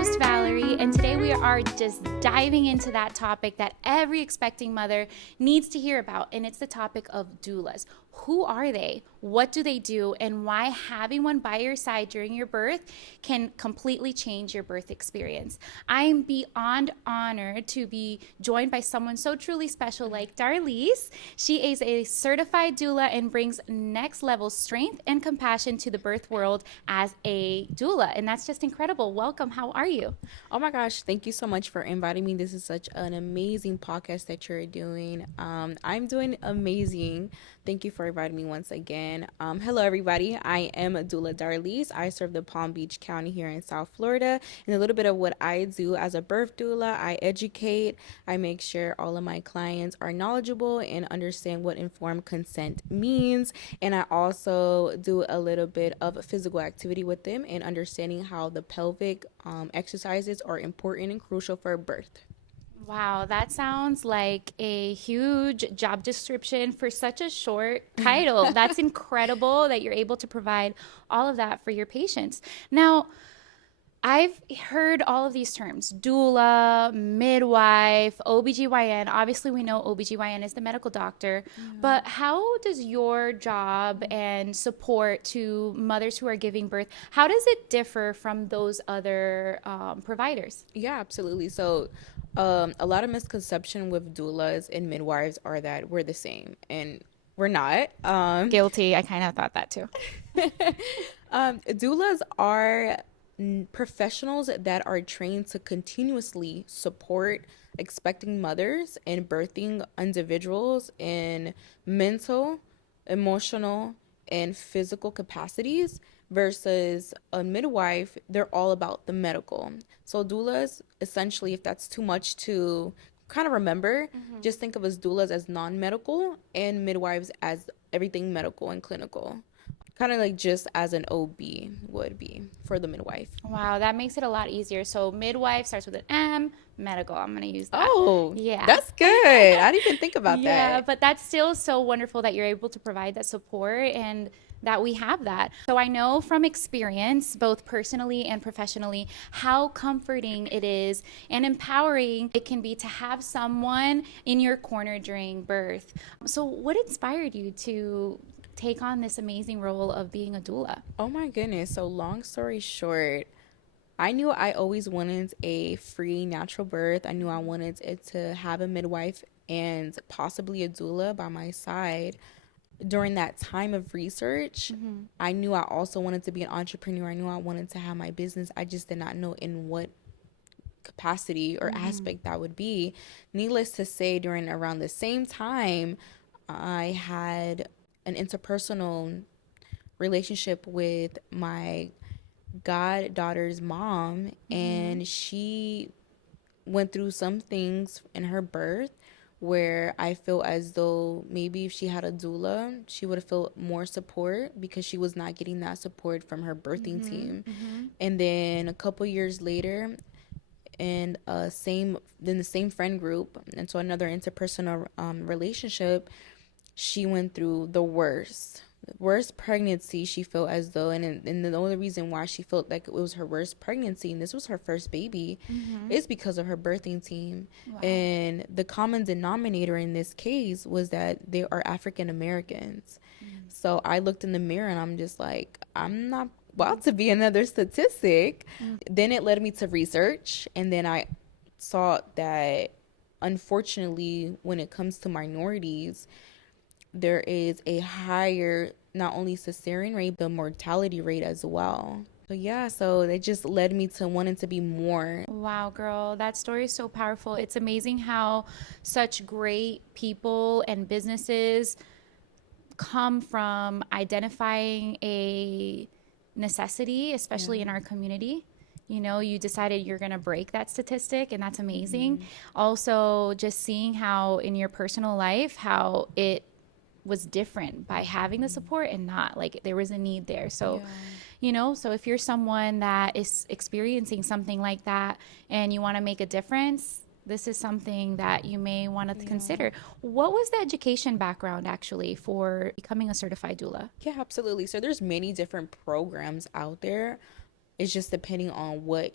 host, Valerie, and today we are just diving into that topic that every expecting mother needs to hear about, and it's the topic of doulas. Who are they? What do they do? And why having one by your side during your birth can completely change your birth experience. I am beyond honored to be joined by someone so truly special like Darlise. She is a certified doula and brings next level strength and compassion to the birth world as a doula. And that's just incredible. Welcome. How are you? Oh my gosh, thank you so much for inviting me. This is such an amazing podcast that you're doing. I'm doing amazing. Thank you for inviting me once again. Hello, everybody. I am Doula Darlise. I serve the Palm Beach County here in South Florida. And a little bit of what I do as a birth doula, I educate. I make sure all of my clients are knowledgeable and understand what informed consent means. And I also do a little bit of physical activity with them and understanding how the pelvic exercises are important and crucial for birth. Wow, that sounds like a huge job description for such a short title. That's incredible that you're able to provide all of that for your patients. Now, I've heard all of these terms: doula, midwife, OBGYN. Obviously, we know OBGYN is the medical doctor, but how does your job and support to mothers who are giving birth, how does it differ from those other providers? Yeah, absolutely. So, a lot of misconception with doulas and midwives are that we're the same, and we're not. Guilty. I kind of thought that too. Doulas are professionals that are trained to continuously support expecting mothers and birthing individuals in mental, emotional, and physical capacities versus a midwife, they're all about the medical. So doulas, essentially, if that's too much to kind of remember, just think of as doulas as non-medical and midwives as everything medical and clinical. Kind of like just as an OB would be for the midwife. Wow, that makes it a lot easier. So midwife starts with an M, medical. I'm going to use that. Oh, Yeah. that's good. I didn't even think about Yeah, that. but that's still so wonderful that you're able to provide that support and that we have that. So I know from experience, both personally and professionally, how comforting it is and empowering it can be to have someone in your corner during birth. So what inspired you to take on this amazing role of being a doula? Oh my goodness. So long story short, I knew I always wanted a free natural birth. I knew I wanted it to have a midwife and possibly a doula by my side. During that time of research, I knew I also wanted to be an entrepreneur. I knew I wanted to have my business. I just did not know in what capacity or aspect that would be. Needless to say, during around the same time, I had an interpersonal relationship with my goddaughter's mom, and she went through some things in her birth where I feel as though maybe if she had a doula, she would have felt more support because she was not getting that support from her birthing team. And then a couple years later, in the same friend group, and so another interpersonal relationship, she went through the worst pregnancy she felt as though, and the only reason why she felt like it was her worst pregnancy and this was her first baby is because of her birthing team. Wow. And the common denominator in this case was that they are African Americans. So I looked in the mirror and I'm just like, I'm not about to be another statistic. Then it led me to research, and then I saw that unfortunately when it comes to minorities, there is a higher, not only cesarean rate, but mortality rate as well. So yeah, so it just led me to wanting to be more. Wow, girl, that story is so powerful. It's amazing how such great people and businesses come from identifying a necessity, especially in our community. You know, you decided you're going to break that statistic, and that's amazing. Also, just seeing how in your personal life, how it was different by having the support and not, like there was a need there. So you know, so if you're someone that is experiencing something like that and you want to make a difference, this is something that you may want to consider. What was the education background actually for becoming a certified doula? Yeah, absolutely. So there's many different programs out there. It's just depending on what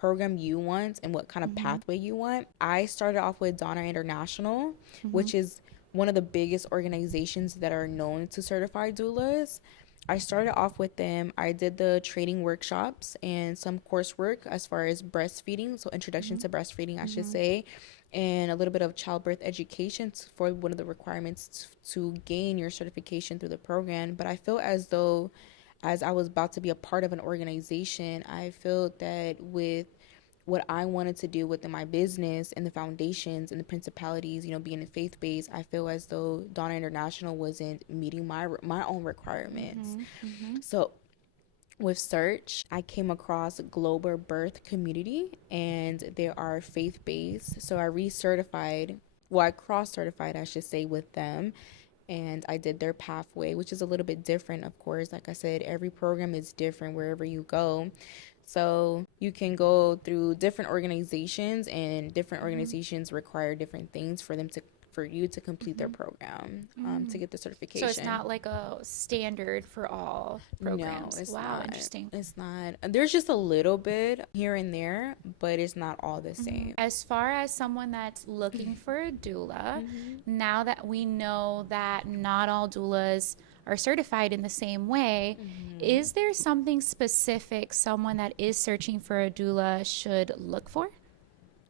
program you want and what kind of pathway you want. I started off with Doula International, which is one of the biggest organizations that are known to certify doulas. I started off with them. I did the training workshops and some coursework as far as breastfeeding, so introduction to breastfeeding, I should say, and a little bit of childbirth education for one of the requirements to gain your certification through the program. But I feel as though, as I was about to be a part of an organization, I felt that with what I wanted to do within my business and the foundations and the principalities, being faith-based, I feel as though Doula International wasn't meeting my own requirements. So with search, I came across Global Birth Community, and they are faith-based. So I I cross-certified, I should say, with them. And I did their pathway, which is a little bit different, of course. Like I said, every program is different wherever you go. So you can go through different organizations, and different organizations require different things for you to complete their program, to get the certification. So it's not like a standard for all programs. No, it's wow, not. Interesting. It's not. There's just a little bit here and there, but it's not all the same. As far as someone that's looking for a doula, now that we know that not all doulas are certified in the same way, is there something specific someone that is searching for a doula should look for?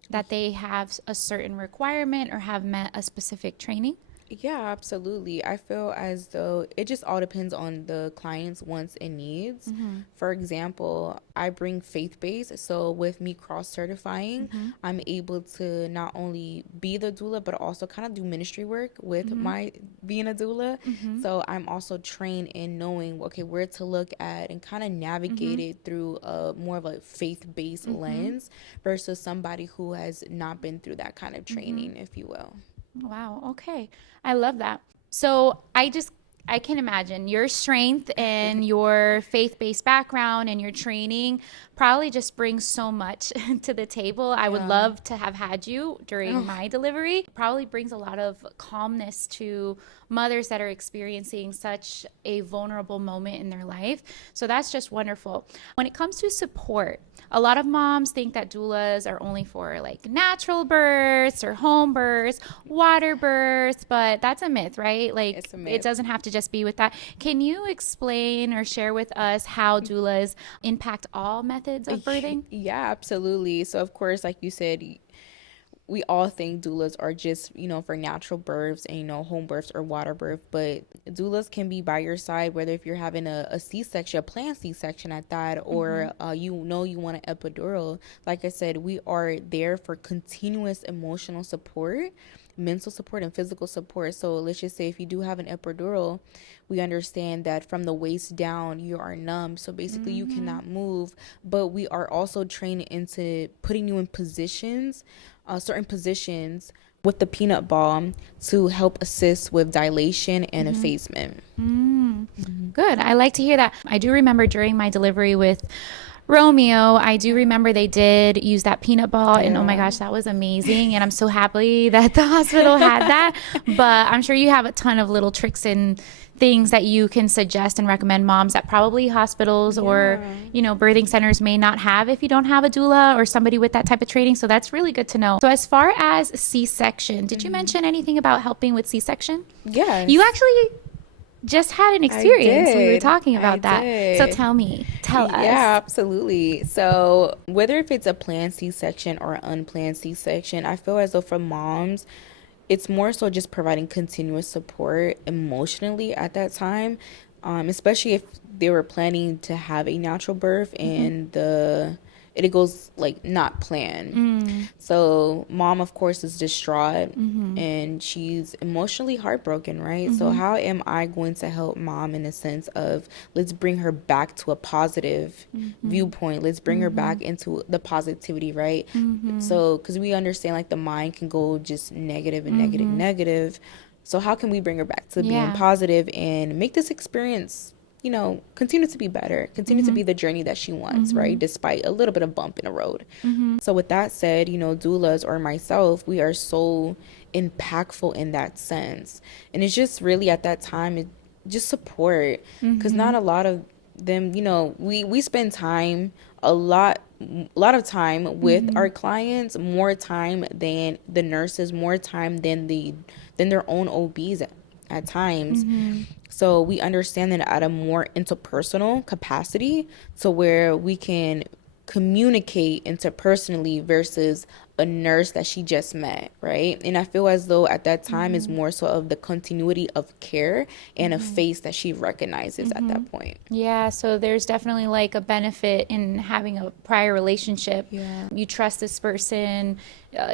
That they have a certain requirement or have met a specific training? Yeah, absolutely. I feel as though it just all depends on the client's wants and needs. For example, I bring faith-based. So with me cross-certifying, I'm able to not only be the doula, but also kind of do ministry work with my being a doula. So I'm also trained in knowing, okay, where to look at and kind of navigate it through a more of a faith-based lens versus somebody who has not been through that kind of training, if you will. Wow. Okay. I love that. So I can imagine your strength and your faith-based background and your training probably just brings so much to the table. I would love to have had you during my delivery. Probably brings a lot of calmness to mothers that are experiencing such a vulnerable moment in their life. So that's just wonderful. When it comes to support, a lot of moms think that doulas are only for like natural births or home births, water births, but that's a myth, right? Like It's a myth. It doesn't have to just be with that. Can you explain or share with us how doulas impact all methods of birthing? Yeah, absolutely. So of course, like you said, we all think doulas are just, for natural births and, home births or water birth, but doulas can be by your side, whether if you're having a C-section, a planned C-section at that, or you want an epidural. Like I said, we are there for continuous emotional support, mental support, and physical support. So let's just say if you do have an epidural, we understand that from the waist down you are numb, so basically you cannot move, but we are also trained into putting you in positions, certain positions with the peanut ball to help assist with dilation and effacement. Good. I like to hear that. I do remember during my delivery with Romeo, I do remember they did use that peanut ball, and oh my gosh, that was amazing. And I'm so happy that the hospital had that. But I'm sure you have a ton of little tricks and things that you can suggest and recommend moms that probably hospitals or, birthing centers may not have if you don't have a doula or somebody with that type of training. So that's really good to know. So as far as C-section, did you mention anything about helping with C-section? Yes. You actually just had an experience. We were did. talking about I that. did. So tell us. Yeah, absolutely. So whether if it's a planned C-section or an unplanned C-section, I feel as though for moms, it's more so just providing continuous support emotionally at that time, especially if they were planning to have a natural birth and it goes like not planned. So mom, of course, is distraught and she's emotionally heartbroken, right? So how am I going to help mom in a sense of, let's bring her back to a positive viewpoint. Let's bring her back into the positivity, right? So, because we understand like the mind can go just negative and negative. So how can we bring her back to being positive and make this experience, continue to be better, continue to be the journey that she wants, right? Despite a little bit of bump in the road. So with that said, doulas or myself, we are so impactful in that sense. And it's just really at that time, just support, because not a lot of them, we spend time a lot a lot of time with our clients, more time than the nurses, more time than their own OBs at times. So we understand that at a more interpersonal capacity, to where we can communicate interpersonally versus a nurse that she just met, right? And I feel as though at that time is more so of the continuity of care and a face that she recognizes at that point. Yeah, so there's definitely like a benefit in having a prior relationship. Yeah. You trust this person,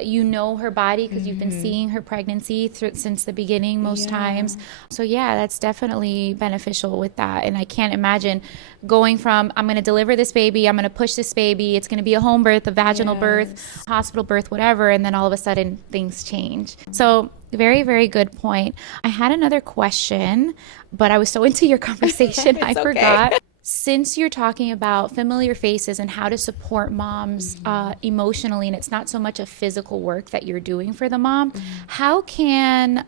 you know her body because you've been seeing her pregnancy since the beginning most times. So yeah, that's definitely beneficial with that. And I can't imagine going from I'm going to deliver this baby, I'm going to push this baby, it's going to be a home birth, a vaginal birth, hospital birth, whatever, and then all of a sudden things change. So very, very good point. I had another question, but I was so into your conversation, I forgot. Since you're talking about familiar faces and how to support moms emotionally, and it's not so much a physical work that you're doing for the mom, how can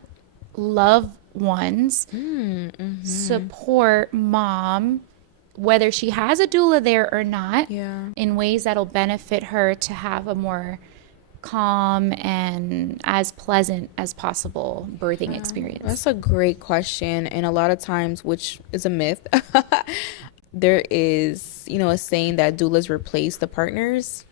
loved ones support mom, whether she has a doula there or not, in ways that'll benefit her to have a more calm and as pleasant as possible birthing experience? That's a great question. And a lot of times, which is a myth, there is, a saying that doulas replace the partners.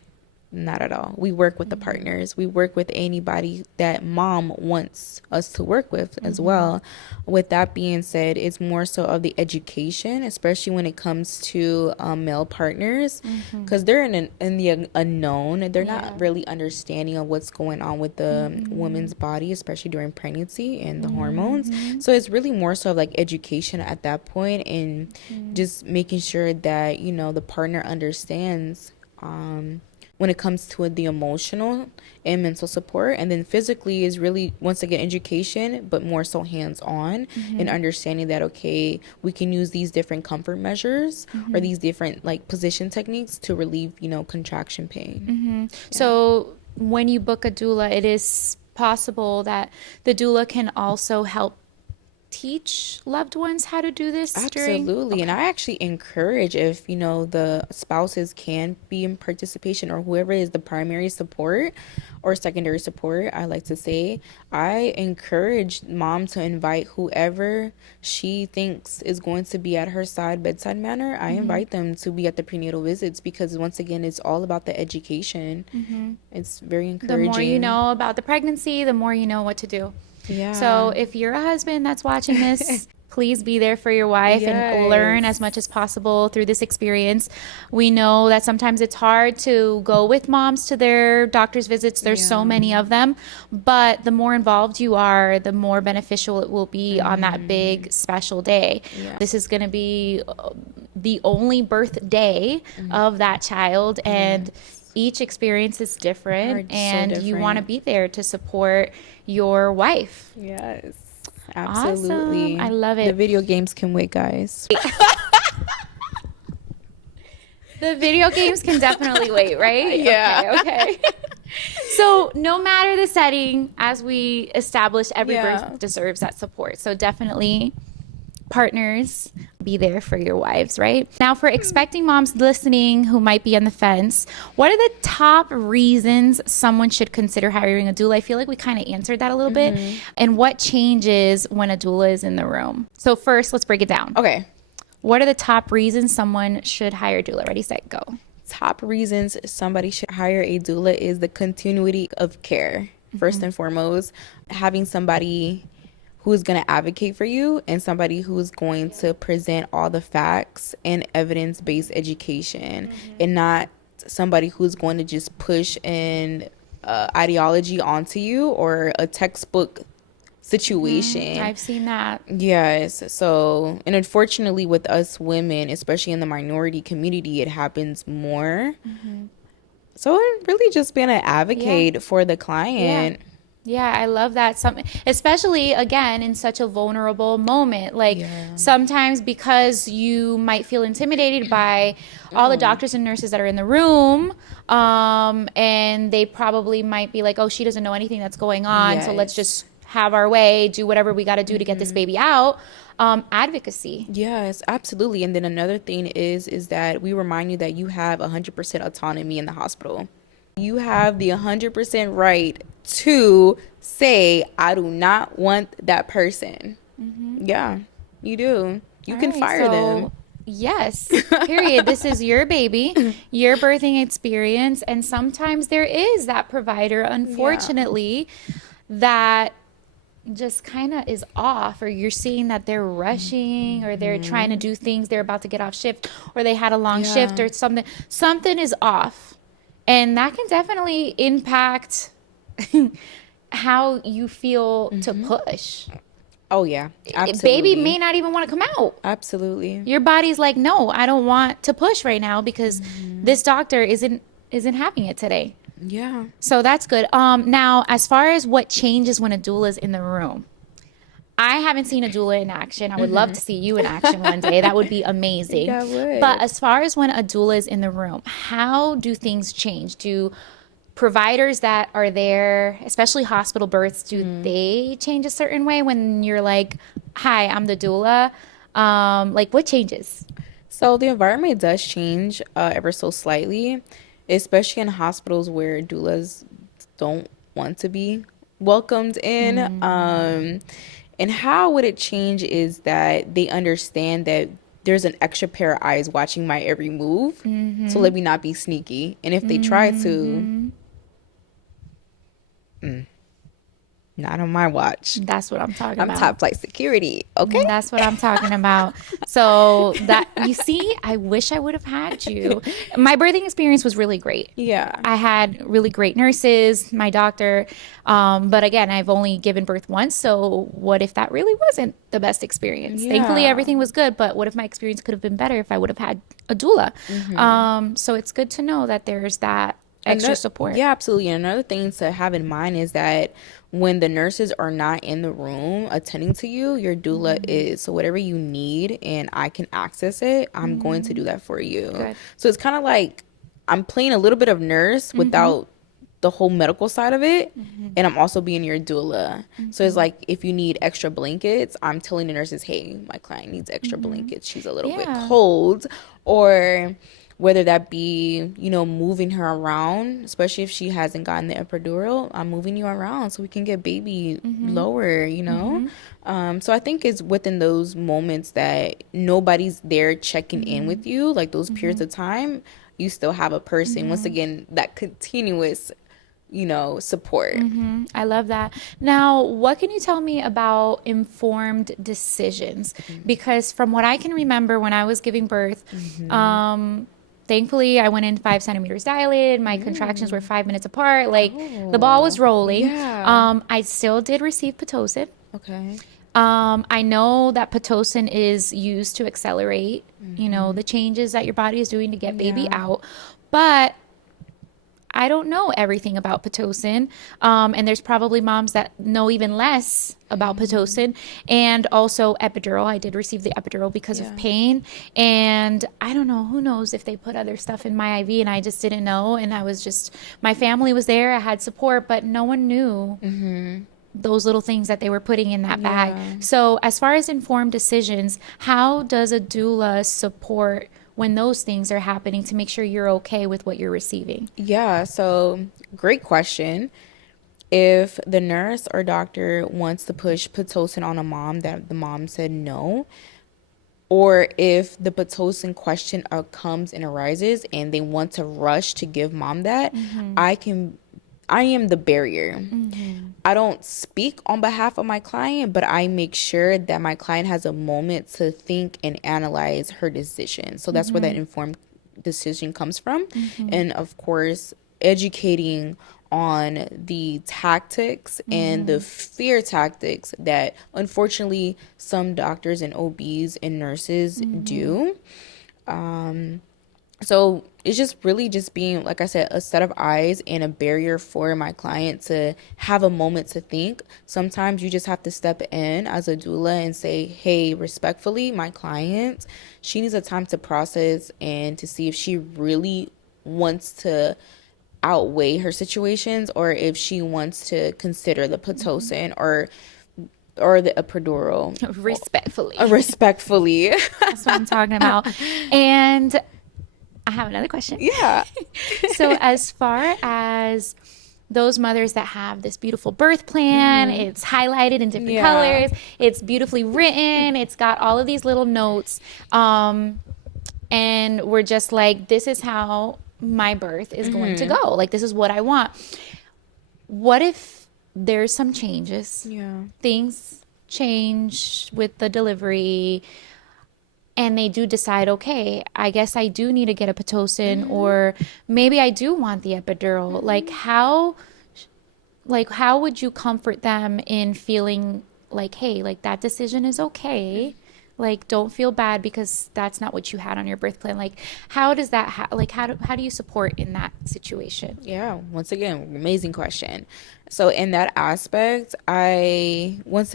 Not at all. We work with the partners. We work with anybody that mom wants us to work with as well. With that being said, it's more so of the education, especially when it comes to male partners, because they're in the unknown. They're not really understanding of what's going on with the woman's body, especially during pregnancy and the hormones. So it's really more so of like education at that point, and just making sure that, the partner understands when it comes to the emotional and mental support. And then physically is really, once again, education, but more so hands-on, and understanding that, okay, we can use these different comfort measures or these different like position techniques to relieve, contraction pain. So when you book a doula, it is possible that the doula can also help teach loved ones how to do this? Absolutely. And I actually encourage, if the spouses can be in participation, or whoever is the primary support or secondary support, I like to say, I encourage mom to invite whoever she thinks is going to be at her side, bedside manner. I invite them to be at the prenatal visits, because once again, it's all about the education. It's very encouraging. The more you know about the pregnancy, the more you know what to do. Yeah. So if you're a husband that's watching this, please be there for your wife and learn as much as possible through this experience. We know that sometimes it's hard to go with moms to their doctor's visits. There's so many of them, but the more involved you are, the more beneficial it will be on that big special day. This is going to be the only birthday of that child, and each experience is different, and you want to be there to support your wife. Yes, absolutely. Awesome. I love it. The video games can wait, guys. The video games can definitely wait, right? Yeah. Okay. So no matter the setting, as we established, every birth deserves that support. So definitely, partners, be there for your wives, right? Now, for expecting moms listening who might be on the fence, what are the top reasons someone should consider hiring a doula? I feel like we kind of answered that a little bit. And what changes when a doula is in the room? So first, let's break it down. Okay. What are the top reasons someone should hire a doula? Ready, set, go. Top reasons somebody should hire a doula is the continuity of care. First and foremost, having somebody who's going to advocate for you, and somebody who's going to present all the facts and evidence-based education, and not somebody who's going to just push an ideology onto you or a textbook situation. I've seen that. Yes. So, and unfortunately with us women, especially in the minority community, it happens more. So really just being an advocate for the client. Yeah, I love that. Especially, again, in such a vulnerable moment. Like, sometimes because you might feel intimidated by all the doctors and nurses that are in the room, and they probably might be like, oh, she doesn't know anything that's going on, so let's just have our way, do whatever we got to do to get this baby out. advocacy. Yes, absolutely. And then another thing is that we remind you that you have 100% autonomy in the hospital. You have the 100% right to say, I do not want that person. Yeah, you do. You All can right, fire them. so yes, period. This is your baby, your birthing experience, and sometimes there is that provider, Yeah. unfortunately, that just kind of is off, or you're seeing that they're rushing, or they're trying to do things, they're about to get off shift, or they had a long shift, Yeah. or something. Something is off, and that can definitely impact how you feel to push. Oh, yeah. Baby may Absolutely. not even want to come out. Absolutely. Your body's like, no, I don't want to push right now because this doctor isn't having it today. Yeah. So that's good. Now as far as what changes when a doula is in the room, I haven't seen a doula in action. I would love to see you in action one day. That would be amazing. Yeah, I But would. as far as when a doula is in the room, how do things change? Do providers that are there, especially hospital births, do they change a certain way when you're like, "Hi, I'm the doula"? Like what changes? So the environment does change ever so slightly, especially in hospitals where doulas don't want to be welcomed in. And how would it change is that they understand that there's an extra pair of eyes watching my every move. So let me not be sneaky. And if they try to, not on my watch. That's what I'm talking I'm about. top flight security. Okay. That's what I'm talking about. So that you see, I wish I would have had you. My birthing experience was really great. Yeah. I had really great nurses, my doctor. But again, I've only given birth once. So what if that really wasn't the best experience? Thankfully, Yeah. everything was good. But what if my experience could have been better if I would have had a doula? So it's good to know that there's that extra support. Yeah, absolutely. And another thing to have in mind is that when the nurses are not in the room attending to you, your doula is. So whatever you need and I can access it, I'm going to do that for you. Good. So it's kind of like I'm playing a little bit of nurse without the whole medical side of it, and I'm also being your doula. So it's like if you need extra blankets, I'm telling the nurses, hey, my client needs extra blankets, she's a little bit Yeah. cold. Or whether that be, moving her around, especially if she hasn't gotten the epidural, I'm moving you around so we can get baby lower. So I think it's within those moments that nobody's there checking in with you, like those periods of time, you still have a person. Once again, that continuous support. I love that. Now, what can you tell me about informed decisions? Because from what I can remember when I was giving birth, thankfully I went in 5 centimeters dilated. My contractions were 5 minutes apart. Like the ball was rolling. Yeah. I still did receive Pitocin. Okay. I know that Pitocin is used to accelerate, the changes that your body is doing to get baby Yeah. out. But I don't know everything about Pitocin. And there's probably moms that know even less about Pitocin. And also epidural. I did receive the epidural because Yeah. of pain. And I don't know, who knows if they put other stuff in my IV and I just didn't know. And my family was there. I had support, but no one knew those little things that they were putting in that bag. Yeah. So as far as informed decisions, how does a doula support when those things are happening to make sure you're okay with what you're receiving? Yeah, so great question. If the nurse or doctor wants to push Pitocin on a mom that the mom said no, or if the Pitocin question comes and arises and they want to rush to give mom that, I am the barrier. I don't speak on behalf of my client, but I make sure that my client has a moment to think and analyze her decision. So that's where that informed decision comes from. And of course, educating on the tactics and the fear tactics that unfortunately some doctors and OBs and nurses do. So it's just really just being, like I said, a set of eyes and a barrier for my client to have a moment to think. Sometimes you just have to step in as a doula and say, hey, respectfully, my client, she needs a time to process and to see if she really wants to outweigh her situations or if she wants to consider the Pitocin or or the epidural. Respectfully. Respectfully. That's what I'm talking about. And I have another question. Yeah. So as far as those mothers that have this beautiful birth plan, it's highlighted in different colors, it's beautifully written, it's got all of these little notes, and we're just like, this is how my birth is going to go. Like, this is what I want. What if there's some changes? Yeah. Things change with the delivery, and they do decide, okay, I guess I do need to get a Pitocin, or maybe I do want the epidural. Like how would you comfort them in feeling like, hey, like that decision is okay. Like, don't feel bad because that's not what you had on your birth plan. Like, how does that, how do you support in that situation? Yeah, once again, amazing question. So in that aspect, I make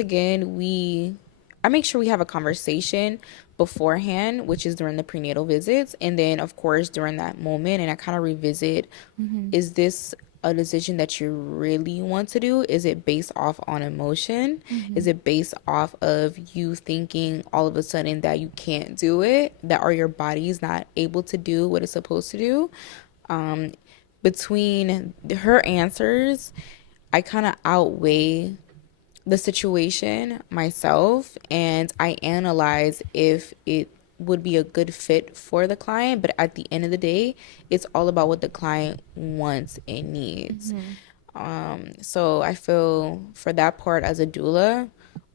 sure we have a conversation beforehand, which is during the prenatal visits, and then of course during that moment, and I kind of revisit, is this a decision that you really want to do? Is it based off on emotion? Is it based off of you thinking all of a sudden that you can't do it, that or your body's not able to do what it's supposed to do? Between her answers, I kind of outweigh the situation myself, and I analyze if it would be a good fit for the client. But at the end of the day, it's all about what the client wants and needs. So I feel for that part, as a doula,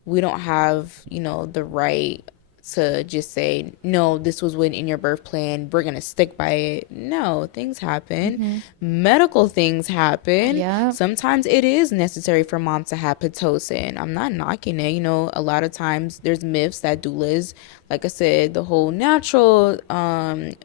we don't have, the right to just say, no, this was when in your birth plan, we're gonna stick by it. No, things happen. Medical things happen. Yeah. Sometimes it is necessary for mom to have Pitocin. I'm not knocking it. A lot of times there's myths that doulas, like I said, the whole natural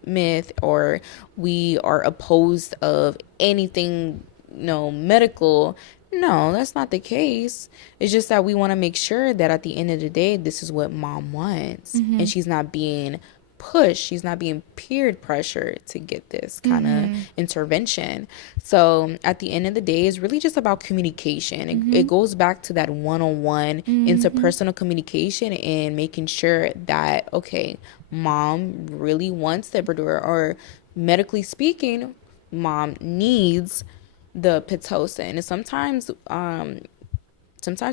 myth, or we are opposed of anything, medical. No, that's not the case. It's just that we want to make sure that at the end of the day, this is what mom wants. And she's not being pushed. She's not being peer pressure to get this kind of intervention. So at the end of the day, it's really just about communication. It goes back to that one-on-one interpersonal communication and making sure that, okay, mom really wants the epidural, or medically speaking, mom needs the Pitocin. And sometimes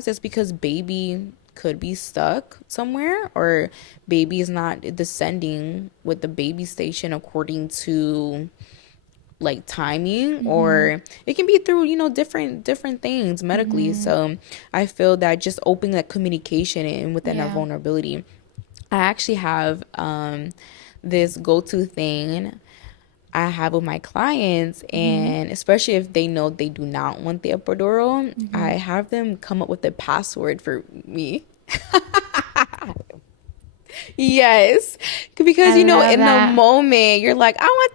it's because baby could be stuck somewhere, or baby is not descending with the baby station according to like timing, or it can be through different things medically. So I feel that just opening that communication and within that vulnerability. I actually have this go-to thing I have with my clients, and especially if they know they do not want the epidural, I have them come up with a password for me. Yes, because in the moment you're like, I want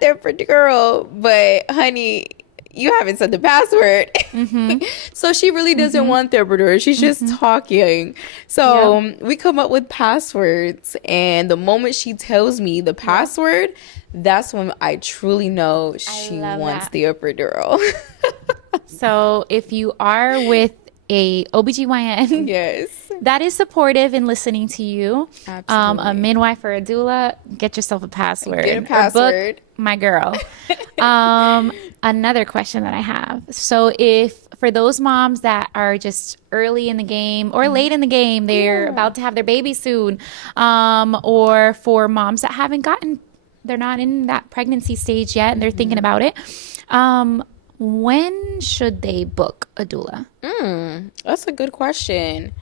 the epidural, but honey, you haven't said the password. So she really doesn't want the epidural. She's just talking. So we come up with passwords, and the moment she tells me the password, that's when I truly know she wants the epidural. So if you are with a OBGYN, yes, that is supportive in listening to you, absolutely. A midwife or a doula, get yourself a password. Get a password. Book my girl. Another question that I have. So if for those moms that are just early in the game or late in the game, they're about to have their baby soon, or for moms that they're not in that pregnancy stage yet and they're thinking about it, when should they book a doula? That's a good question.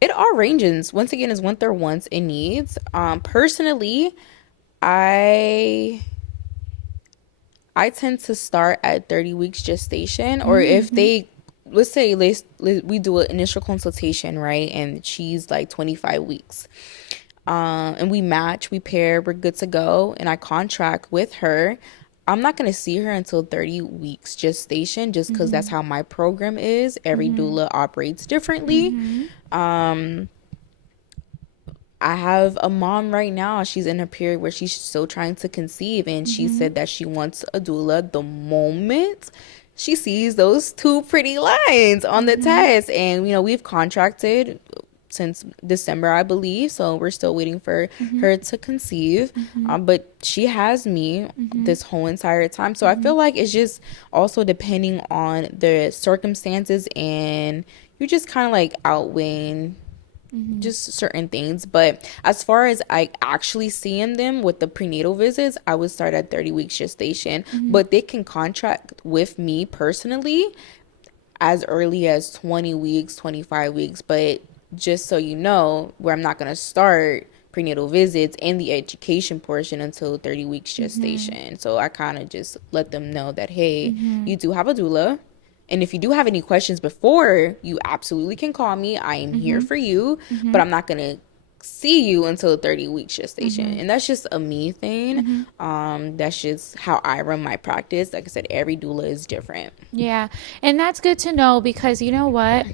It all ranges. Once again, is what their wants and needs. Personally, I tend to start at 30 weeks gestation, or if they, let's say we do an initial consultation, right, and she's like 25 weeks, and we match, we pair, we're good to go, and I contract with her. I'm not going to see her until 30 weeks gestation, just because that's how my program is. Every doula operates differently. I have a mom right now. She's in a period where she's still trying to conceive, and she said that she wants a doula the moment she sees those two pretty lines on the test. And, we've contracted since December, I believe. So we're still waiting for her to conceive. But she has me this whole entire time. So I feel like it's just also depending on the circumstances, and you're just kind of like outweighing just certain things. But as far as I actually seeing them with the prenatal visits, I would start at 30 weeks gestation. But they can contract with me personally as early as 20 weeks, 25 weeks. But just so you know, where I'm not going to start prenatal visits and the education portion until 30 weeks gestation. So I kind of just let them know that, hey, you do have a doula. And if you do have any questions before, you absolutely can call me. I am here for you, but I'm not going to see you until 30 weeks gestation. And that's just a me thing. That's just how I run my practice. Like I said, every doula is different. Yeah. And that's good to know, because you know what?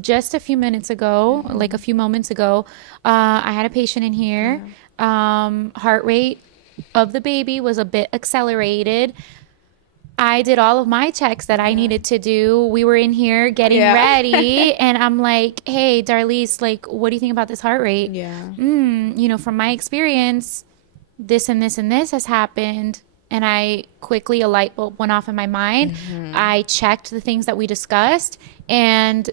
Just a few minutes ago, like a few moments ago, I had a patient in here. Heart rate of the baby was a bit accelerated. I did all of my checks that I needed to do. We were in here getting ready, and I'm like, hey, Darlise, like, what do you think about this heart rate? From my experience, this and this and this has happened. And I quickly, a light bulb went off in my mind. I checked the things that we discussed, and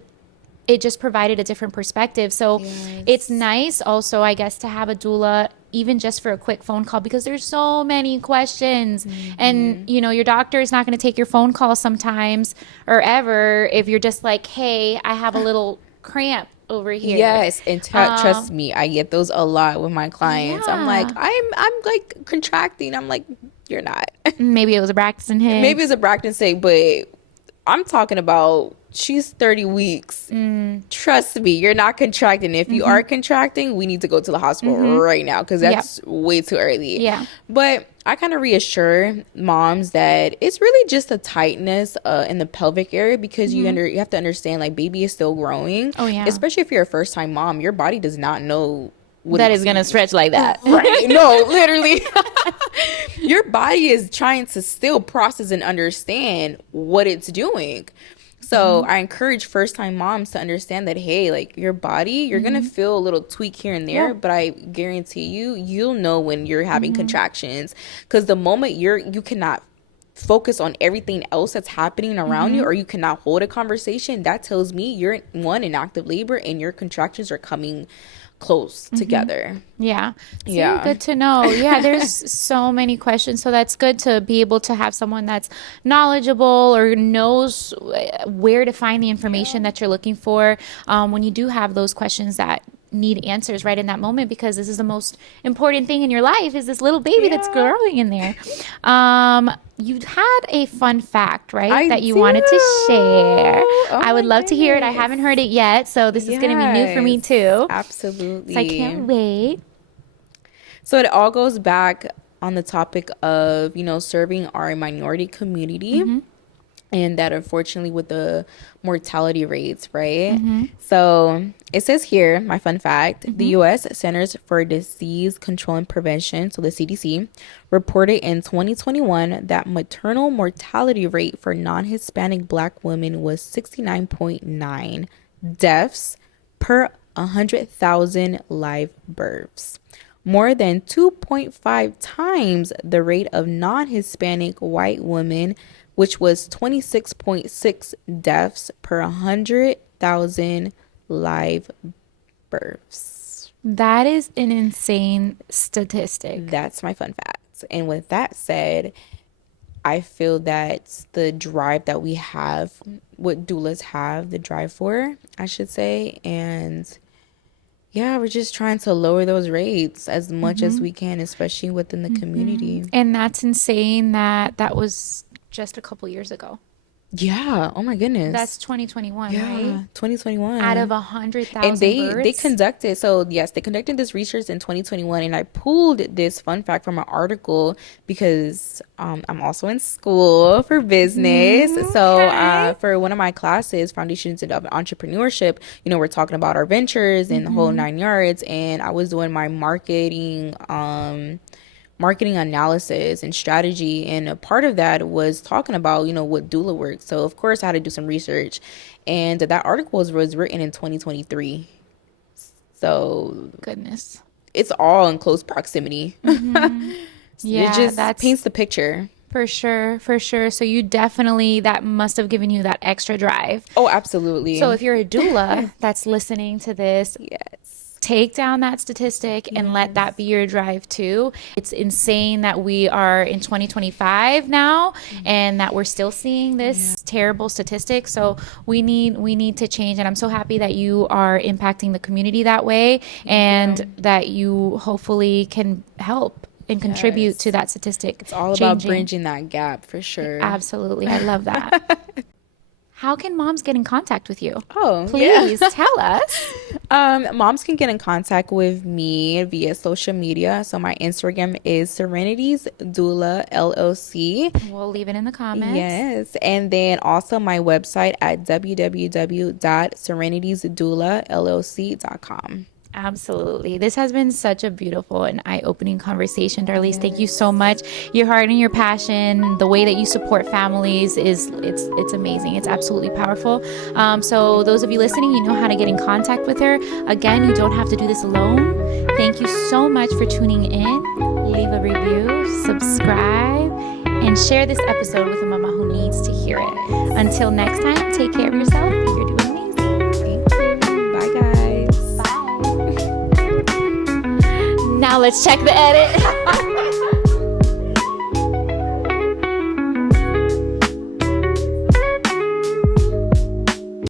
it just provided a different perspective. So it's nice also, I guess, to have a doula, even just for a quick phone call, because there's so many questions. And, your doctor is not going to take your phone call sometimes or ever if you're just like, hey, I have a little cramp over here. Yes, and trust me, I get those a lot with my clients. I'm like, I'm like contracting. I'm like, you're not. Maybe it was a Braxton Hicks. Maybe it's a Braxton sake, but I'm talking about she's 30 weeks. Trust me, you're not contracting. If you are contracting, we need to go to the hospital right now, because that's way too early. Yeah. But I kind of reassure moms that it's really just a tightness in the pelvic area, because you have to understand, like, baby is still growing. Oh, yeah. Especially if you're a first time mom, your body does not know what that is going to stretch like that. Right. No, literally. Your body is trying to still process and understand what it's doing. So I encourage first time moms to understand that, hey, like, your body, you're going to feel a little tweak here and there, but I guarantee you'll know when you're having contractions, because the moment you cannot focus on everything else that's happening around you, or you cannot hold a conversation, that tells me you're in active labor and your contractions are coming close together. Good to know. There's so many questions, so that's good to be able to have someone that's knowledgeable or knows where to find the information that you're looking for when you do have those questions that need answers right in that moment, because this is the most important thing in your life, is this little baby that's growing in there. You had a fun fact, right? That you wanted to share. I would love to hear it. I haven't heard it yet, so this is going to be new for me too. Absolutely. So I can't wait. So it all goes back on the topic of, serving our minority community. And that, unfortunately, with the mortality rates, right? So it says here, my fun fact, the U.S. Centers for Disease Control and Prevention, so the CDC, reported in 2021 that maternal mortality rate for non-Hispanic Black women was 69.9 deaths per 100,000 live births, more than 2.5 times the rate of non-Hispanic white women, which was 26.6 deaths per 100,000 live births. That is an insane statistic. That's my fun facts. And with that said, I feel that the drive that we have, what doulas have the drive for, I should say, and we're just trying to lower those rates as much as we can, especially within the community. And that's insane that was just a couple years ago. Yeah. Oh my goodness. That's 2021, right? 2021. Out of 100,000 and they births? conducted this research in 2021, and I pulled this fun fact from an article because I'm also in school for business. So for one of my classes, Foundations of Entrepreneurship, we're talking about our ventures and the whole 9 yards, and I was doing my marketing marketing analysis and strategy. And a part of that was talking about, what doula works. So, of course, I had to do some research. And that article was written in 2023. So, Goodness. it's all in close proximity. Mm-hmm. Yeah, it just paints the picture. For sure, for sure. So you definitely, that must have given you that extra drive. Oh, absolutely. So if you're a doula that's listening to this, yes, take down that statistic and let that be your drive too. It's insane that we are in 2025 now and that we're still seeing this terrible statistic. So we need to change. And I'm so happy that you are impacting the community that way and that you hopefully can help and contribute to that statistic. It's all about bridging that gap for sure. Absolutely. I love that. How can moms get in contact with you? Oh, please tell us. Moms can get in contact with me via social media. So my Instagram is Serenity's Doula LLC. We'll leave it in the comments. Yes. And then also my website at www.serenitiesdoulallc.com. Absolutely. This has been such a beautiful and eye-opening conversation, Darlise. Thank you so much. Your heart and your passion, the way that you support families it's amazing. It's absolutely powerful. So those of you listening, you know how to get in contact with her. Again, you don't have to do this alone. Thank you so much for tuning in. Leave a review, subscribe, and share this episode with a mama who needs to hear it. Until next time, take care of yourself. You're doing amazing. Now let's check the edit.